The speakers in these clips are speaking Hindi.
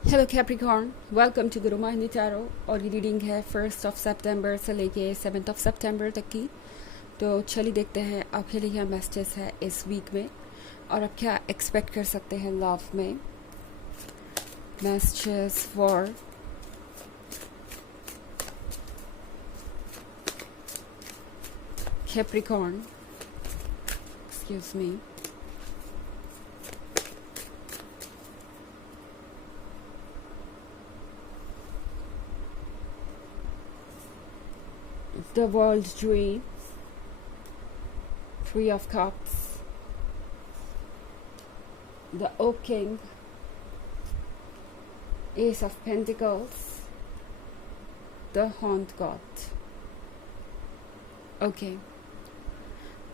Hello Capricorn, welcome to Guru माहिनी tarot. और ये रीडिंग है 1 सितंबर से लेके 7 सितंबर तक की। तो चलिए देखते हैं आपके लिए क्या मैसेजेस है इस वीक में और आप क्या एक्सपेक्ट कर सकते हैं लव में। Messages for Capricorn, excuse me. The World Tree, Three of Cups, the Oak King, Ace of Pentacles, the Haunt God. Okay,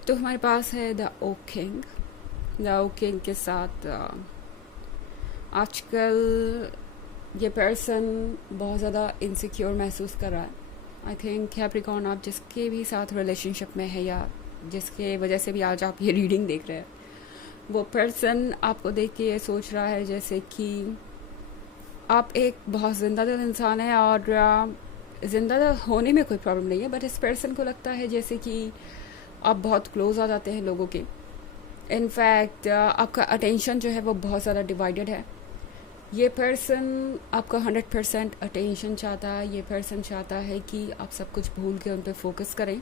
तो हमारे पास है the oak king. The oak king के साथ आजकल ये पर्सन बहुत ज़्यादा इनसिक्योर महसूस कर रहा है। आई थिंक कैप्रिकॉर्न, आप जिसके भी साथ रिलेशनशिप में है या जिसके वजह से भी आज आप ये रीडिंग देख रहे हैं, वो पर्सन आपको देख के ये सोच रहा है जैसे कि आप एक बहुत ज़िंदा दिल इंसान है। और ज़िंदा दिल होने में कोई प्रॉब्लम नहीं है, बट इस पर्सन को लगता है जैसे कि आप बहुत क्लोज आ जाते हैं लोगों के। इनफैक्ट आपका अटेंशन जो है वो बहुत ज़्यादा डिवाइडेड है। ये पर्सन आपका 100% अटेंशन चाहता है। ये पर्सन चाहता है कि आप सब कुछ भूल के उन पर फोकस करें,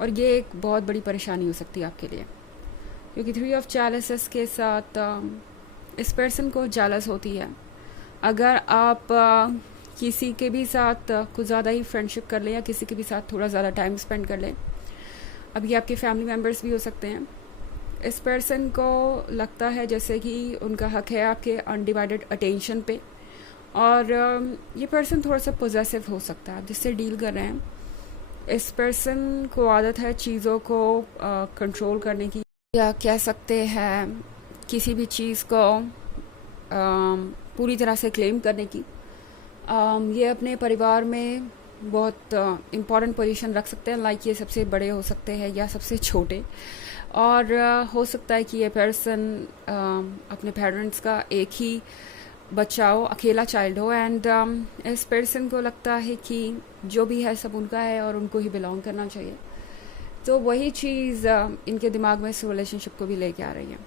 और ये एक बहुत बड़ी परेशानी हो सकती है आपके लिए, क्योंकि 3 ऑफ चैलेंजेस के साथ इस पर्सन को जालस होती है। अगर आप किसी के भी साथ कुछ ज़्यादा ही फ्रेंडशिप कर लें या किसी के भी साथ थोड़ा ज़्यादा टाइम स्पेंड कर लें, अब ये आपके फैमिली मेम्बर्स भी हो सकते हैं, इस पर्सन को लगता है जैसे कि उनका हक है आपके अनडिवाइडेड अटेंशन पे। और ये पर्सन थोड़ा सा पोजेसिव हो सकता है। आप जिससे डील कर रहे हैं, इस पर्सन को आदत है चीज़ों को कंट्रोल करने की, या कह सकते हैं किसी भी चीज़ को पूरी तरह से क्लेम करने की। ये अपने परिवार में बहुत इम्पॉर्टेंट पोजीशन रख सकते हैं, लाइक ये सबसे बड़े हो सकते हैं या सबसे छोटे। और हो सकता है कि ये पर्सन अपने पेरेंट्स का एक ही बच्चा हो, अकेला चाइल्ड हो, एंड इस पर्सन को लगता है कि जो भी है सब उनका है और उनको ही बिलोंग करना चाहिए। तो वही चीज़ इनके दिमाग में इस रिलेशनशिप को भी लेके आ रही है।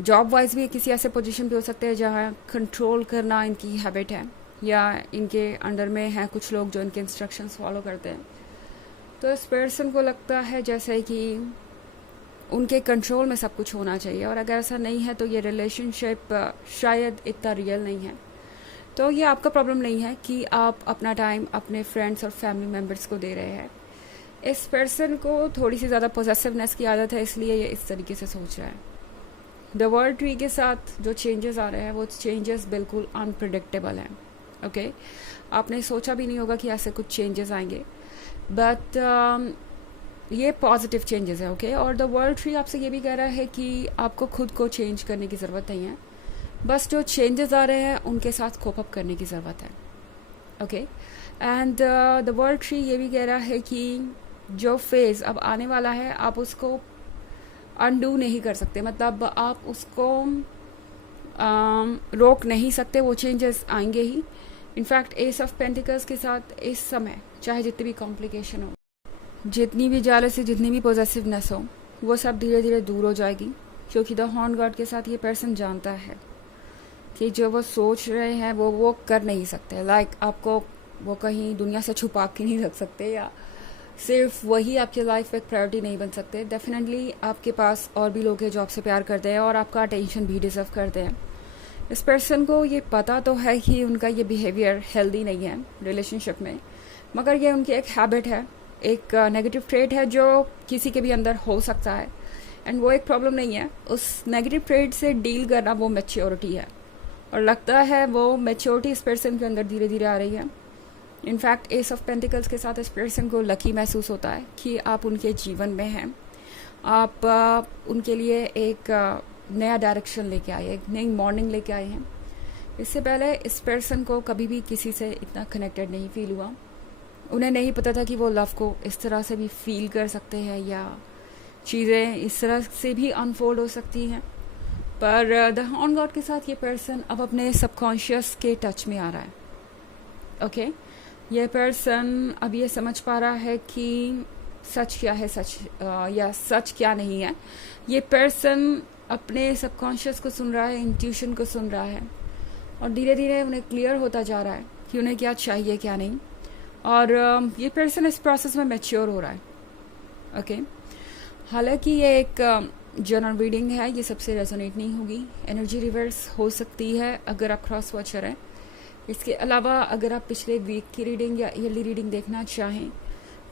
जॉब वाइज भी किसी ऐसे पोजीशन पे हो सकते हैं जहाँ कंट्रोल करना इनकी हैबिट है, या इनके अंडर में हैं कुछ लोग जो इनके इंस्ट्रक्शंस फॉलो करते हैं। तो इस पर्सन को लगता है जैसे कि उनके कंट्रोल में सब कुछ होना चाहिए, और अगर ऐसा नहीं है तो ये रिलेशनशिप शायद इतना रियल नहीं है। तो ये आपका प्रॉब्लम नहीं है कि आप अपना टाइम अपने फ्रेंड्स और फैमिली मेम्बर्स को दे रहे हैं। इस पर्सन को थोड़ी सी ज़्यादा पोजेसिवनेस की आदत है, इसलिए ये इस तरीके से सोच रहा है। द वर्ल्ड ट्री के साथ जो चेंजेस आ रहे हैं वो चेंजेस बिल्कुल अनप्रिडिक्टेबल हैं। ओके, आपने सोचा भी नहीं होगा कि ऐसे कुछ चेंजेस आएंगे, बट ये पॉजिटिव चेंजेस है। ओके, और द वर्ल्ड ट्री आपसे ये भी कह रहा है कि आपको खुद को चेंज करने की ज़रूरत नहीं है, बस जो चेंजेस आ रहे हैं उनके साथ कोप अप करने की ज़रूरत है। Okay, and the world tree ये भी कह रहा है कि जो फेज़ अब आने वाला है आप उसको अनडू नहीं कर सकते, मतलब आप उसको रोक नहीं सकते, वो चेंजेस आएंगे ही। इनफैक्ट एस ऑफ पेंटिकल्स के साथ इस समय चाहे जितनी भी कॉम्प्लिकेशन हो, जितनी भी जालसी, जितनी भी पॉजिटिवनेस हो, वो सब धीरे धीरे दूर हो जाएगी, क्योंकि द हॉर्न गॉड के साथ ये पर्सन जानता है कि जो वो सोच रहे हैं वो कर नहीं सकते। लाइक आपको वो कहीं दुनिया से छुपा के नहीं रख सकते, या सिर्फ वही आपकी लाइफ एक प्रायोरिटी नहीं बन सकते। डेफिनेटली आपके पास और भी लोग हैं जो आपसे प्यार करते हैं और आपका अटेंशन भी डिजर्व करते हैं। इस पर्सन को ये पता तो है कि उनका ये बिहेवियर हेल्दी नहीं है रिलेशनशिप में, मगर ये उनकी एक हैबिट है, एक नेगेटिव ट्रेड है जो किसी के भी अंदर हो सकता है, एंड वो एक प्रॉब्लम नहीं है। उस नेगेटिव ट्रेड से डील करना वो मैच्योरिटी है, और लगता है वो मैच्योरिटी इस पर्सन के अंदर धीरे धीरे आ रही है। इनफैक्ट एस ऑफ पेंटिकल्स के साथ इस पर्सन को लकी महसूस होता है कि आप उनके जीवन में हैं। आप उनके लिए एक नया डायरेक्शन लेके आए, एक नई मॉर्निंग लेके आए हैं। इससे पहले इस पर्सन को कभी भी किसी से इतना कनेक्टेड नहीं फील हुआ। उन्हें नहीं पता था कि वो लव को इस तरह से भी फील कर सकते हैं, या चीज़ें इस तरह से भी अनफोल्ड हो सकती हैं। पर द ऑन गॉड के साथ ये पर्सन अब अपने सबकॉन्शियस के टच में आ रहा है। ओके ये पर्सन अब ये समझ पा रहा है कि सच क्या है, सच या सच क्या नहीं है। ये पर्सन अपने सबकॉन्शियस को सुन रहा है, इंट्यूशन को सुन रहा है, और धीरे धीरे उन्हें क्लियर होता जा रहा है कि उन्हें क्या चाहिए क्या नहीं। और ये पर्सन इस प्रोसेस में मैच्योर हो रहा है। ओके हालांकि ये एक जनरल रीडिंग है, ये सबसे रेजोनेट नहीं होगी। एनर्जी रिवर्स हो सकती है अगर आप क्रॉस वॉचर हैं। इसके अलावा अगर आप पिछले वीक की रीडिंग या ईयरली रीडिंग देखना चाहें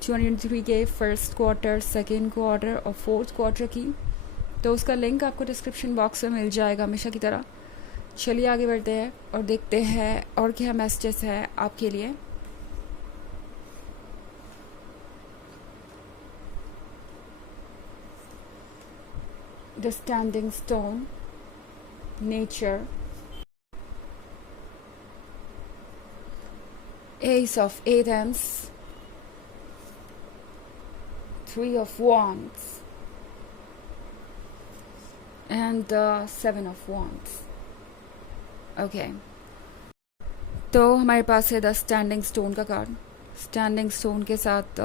2023 के फर्स्ट क्वार्टर, सेकेंड क्वार्टर और फोर्थ क्वार्टर की, तो उसका लिंक आपको डिस्क्रिप्शन बॉक्स में मिल जाएगा हमेशा की तरह। चलिए आगे बढ़ते हैं और देखते हैं और क्या मैसेजेस है आपके लिए। The standing stone, nature, Ace of Athens, Three of Wands, and the Seven of Wands. Okay. तो हमारे पास है द स्टैंडिंग स्टोन का कार्ड। स्टैंडिंग स्टोन के साथ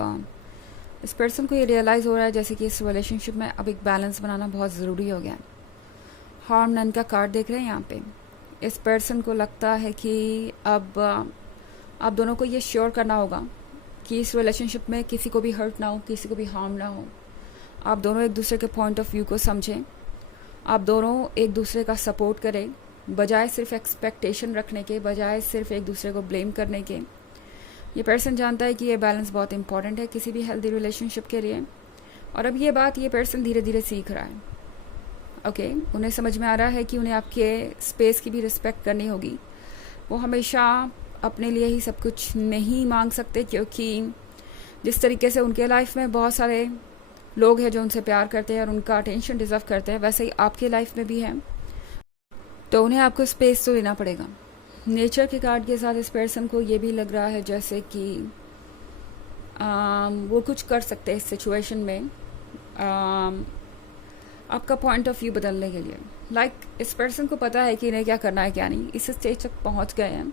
इस पर्सन को ये रियलाइज़ हो रहा है जैसे कि इस रिलेशनशिप में अब एक बैलेंस बनाना बहुत ज़रूरी हो गया है। हार्म नन का कार्ड देख रहे हैं यहाँ पे। इस पर्सन को लगता है कि अब आप दोनों को ये श्योर करना होगा कि इस रिलेशनशिप में किसी को भी हर्ट ना हो, किसी को भी हार्म ना हो। आप दोनों एक दूसरे के पॉइंट ऑफ व्यू को समझें, आप दोनों एक दूसरे का सपोर्ट करें, बजाय सिर्फ एक्सपेक्टेशन रखने के, बजाय सिर्फ एक दूसरे को ब्लेम करने के। ये पर्सन जानता है कि ये बैलेंस बहुत इंपॉर्टेंट है किसी भी हेल्दी रिलेशनशिप के लिए, और अब ये बात ये पर्सन धीरे धीरे सीख रहा है। ओके उन्हें समझ में आ रहा है कि उन्हें आपके स्पेस की भी रिस्पेक्ट करनी होगी। वो हमेशा अपने लिए ही सब कुछ नहीं मांग सकते, क्योंकि जिस तरीके से उनके लाइफ में बहुत सारे लोग हैं जो उनसे प्यार करते हैं और उनका अटेंशन डिजर्व करते हैं, वैसे ही आपके लाइफ में भी है। तो उन्हें आपको स्पेस तो देना पड़ेगा। नेचर के कार्ड के साथ इस पर्सन को ये भी लग रहा है जैसे कि वो कुछ कर सकते हैं इस सिचुएशन में आपका पॉइंट ऑफ व्यू बदलने के लिए। इस पर्सन को पता है कि इन्हें क्या करना है क्या नहीं। इस स्टेज तक पहुंच गए हैं,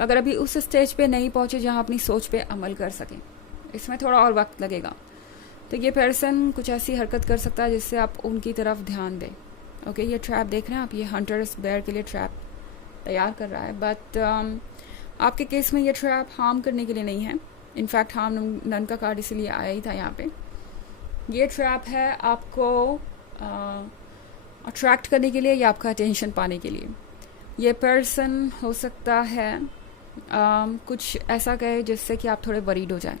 मगर अभी उस स्टेज पे नहीं पहुंचे जहां अपनी सोच पे अमल कर सकें। इसमें थोड़ा और वक्त लगेगा। तो ये पर्सन कुछ ऐसी हरकत कर सकता है जिससे आप उनकी तरफ ध्यान दें। ओके ये ट्रैप देख रहे हैं आप, ये हंटर इस बेयर के लिए ट्रैप तैयार कर रहा है, बट आपके केस में ये ट्रैप हार्म करने के लिए नहीं है। इनफैक्ट हार्म नन का कार्ड इसीलिए आया ही था यहाँ पे। ये ट्रैप है आपको अट्रैक्ट करने के लिए या आपका अटेंशन पाने के लिए। ये पर्सन हो सकता है कुछ ऐसा कहे जिससे कि आप थोड़े वरीड हो जाएं।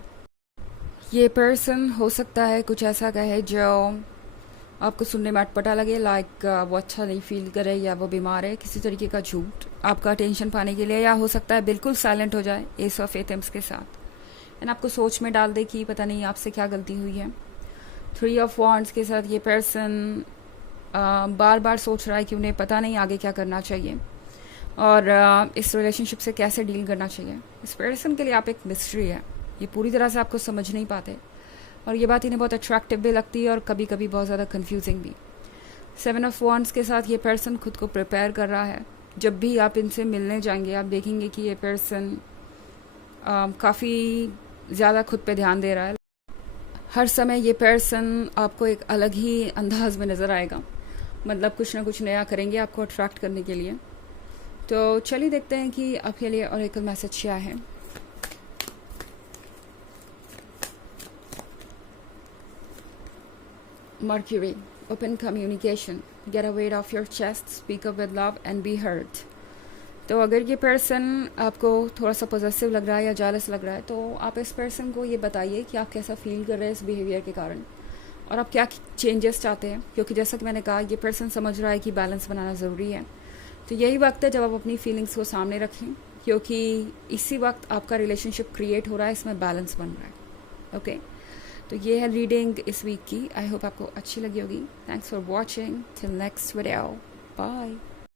ये पर्सन हो सकता है कुछ ऐसा कहे जो आपको सुनने में अटपटा लगे, वो अच्छा नहीं फील करे या वो बीमार है, किसी तरीके का झूठ आपका अटेंशन पाने के लिए, या हो सकता है बिल्कुल साइलेंट हो जाए एस ऑफ एथम्स के साथ एंड आपको सोच में डाल दे कि पता नहीं आपसे क्या गलती हुई है। थ्री ऑफ वॉन्ड्स के साथ ये पर्सन बार बार सोच रहा है कि उन्हें पता नहीं आगे क्या करना चाहिए और इस रिलेशनशिप से कैसे डील करना चाहिए। इस पर्सन के लिए आप एक मिस्ट्री है, ये पूरी तरह से आपको समझ नहीं पाते और ये बात इन्हें बहुत अट्रैक्टिव भी लगती है और कभी कभी बहुत ज़्यादा कंफ्यूजिंग भी। सेवन ऑफ वॉन्ड्स के साथ ये पर्सन खुद को प्रिपेयर कर रहा है। जब भी आप इनसे मिलने जाएंगे आप देखेंगे कि ये पर्सन काफ़ी ज़्यादा खुद पे ध्यान दे रहा है। हर समय ये पर्सन आपको एक अलग ही अंदाज में नज़र आएगा, मतलब कुछ ना कुछ नया करेंगे आपको अट्रैक्ट करने के लिए। तो चलिए देखते हैं कि आपके लिए ऑरेकल मैसेज क्या है। Mercury, open communication, get a weight off your chest, speak up with love and be heard। तो अगर ये पर्सन आपको थोड़ा सा पॉजिटिव लग रहा है या जालस लग रहा है तो आप इस पर्सन को ये बताइए कि आप कैसा फील कर रहे हैं इस बिहेवियर के कारण और आप क्या चेंजेस चाहते हैं, क्योंकि जैसा कि मैंने कहा ये पर्सन समझ रहा है कि बैलेंस बनाना ज़रूरी है। तो यही वक्त है जब आप अपनी फीलिंग्स को सामने रखें, क्योंकि इसी वक्त आपका रिलेशनशिप क्रिएट हो रहा है, इसमें बैलेंस बन रहा है। ओके तो ये है रीडिंग इस वीक की। आई होप आपको अच्छी लगी होगी। Thanks for watching, till next video, bye.